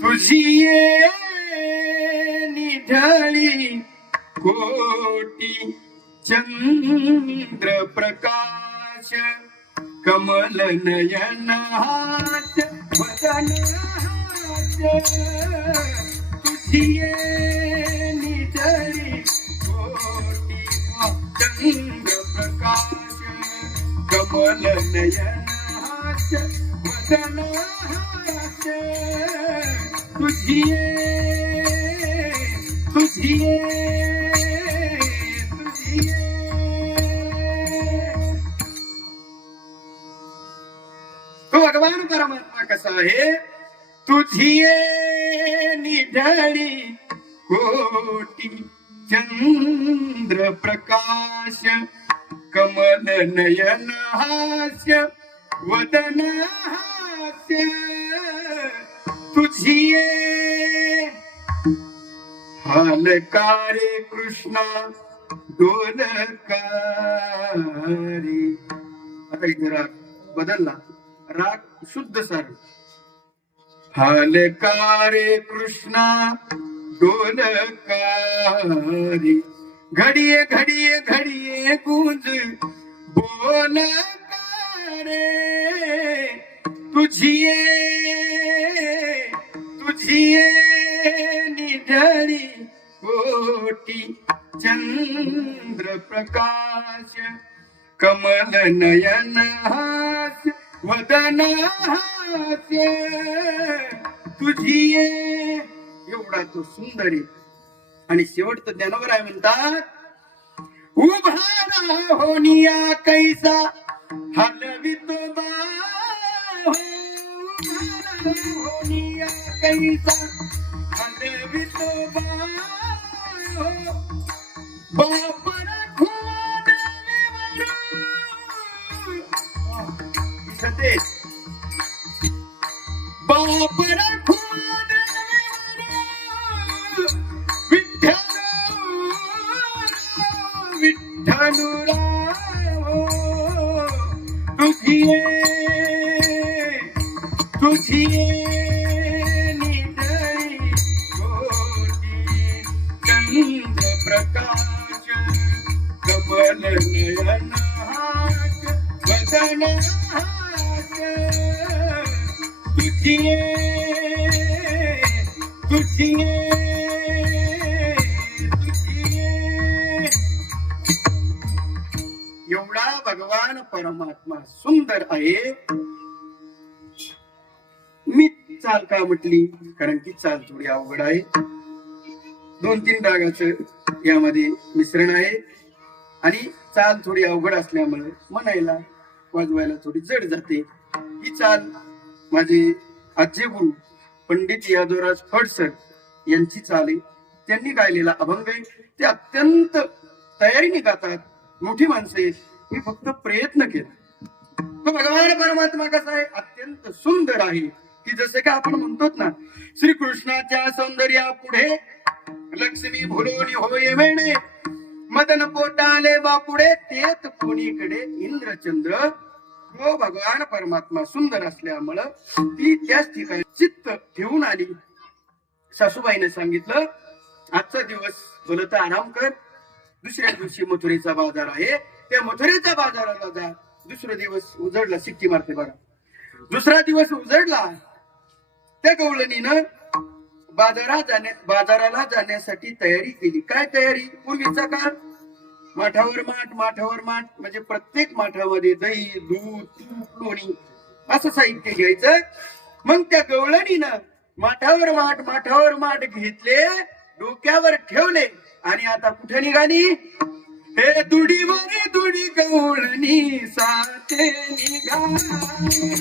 तुझी ये निढळी कोटी चंद्र प्रकाश कमल नयन हात वदन तुझी ये निढळी कोटी चंद्र प्रकाश कमल नयन भगवान परमात्मा कसा आहे तुझी ये निढळी कोटी चंद्र प्रकाश कमल नयन हास्य वदन हास्य तुझिये हालकारे कृष्णा डोलकारे आता इथे राग बदलला. राग शुद्ध सार. हालकारे कृष्णा डोलकारे घडिये घडिये घडिये गुंज. बोला तुझी ये तुझी निधरी कोटी चंद्र प्रकाश कमल नयन हास वदन हास्य तुझी एवढा तो सुंदर आहे. आणि शेवटचं ज्ञानवर आहे म्हणतात उभा होनिया कैसा हलवितो होनिया कैसा हलवितो बा हो. बापर खुवाद विवरू. विठ्ठल विठ्ठलराव तुझी तुझी ये निधई कोटी प्रकाश कमल नयन हात वदन हात तुझी तुझी एवढा भगवान परमात्मा सुंदर आहे. मी चाल का म्हटली? कारण की चाल थोडी अवघड आहे. दोन तीन रागाचं यामध्ये मिश्रण आहे. आणि चाल थोडी अवघड असल्यामुळे म्हणायला वाजवायला थोडी जड जाते. ही चाल माझे आजी गुरु पंडित यादवराज फडसर यांची चाल आहे. त्यांनी गायलेला अभंग आहे. ते अत्यंत तयारीने गातात. मोठी माणसं आहेत. मी फक्त प्रयत्न केला. तो भगवान परमात्मा कसा आहे? अत्यंत सुंदर आहे. की जसे का आपण म्हणतो ना श्री कृष्णाच्या सौंदर्या पुढे लक्ष्मी भुलोनी होय वेणे मदन पोटाले बापुढे तेत कोणीकडे इंद्रचंद्र हो भगवान परमात्मा सुंदर असल्यामुळं ती त्याच ठिकाणी चित्त ठेवून आली. सासूबाईने सांगितलं आजचा दिवस बोलत आराम कर दुसऱ्या दिवशी मथुरेचा बाजार आहे त्या मथुरेच्या बाजाराला जा. दुसरा दिवस उजडला सिक्की मारते बरा. दुसरा दिवस उजडला त्या गवळणीनं बाजारात जाण्या बाजाराला जाण्यासाठी तयारी केली. काय तयारी? पूर्वीचा काळ? माठावर माठ माठावर माठ म्हणजे प्रत्येक माठामध्ये दही दूध तूप लोणी असं साहित्य घ्यायचं. मग त्या गवळणीनं माठावर माठ माठावर माठ घेतले डोक्यावर ठेवले. आणि आता कुठे निघाली? हे दुडीवर दुडी गवळणी साथे निघाली.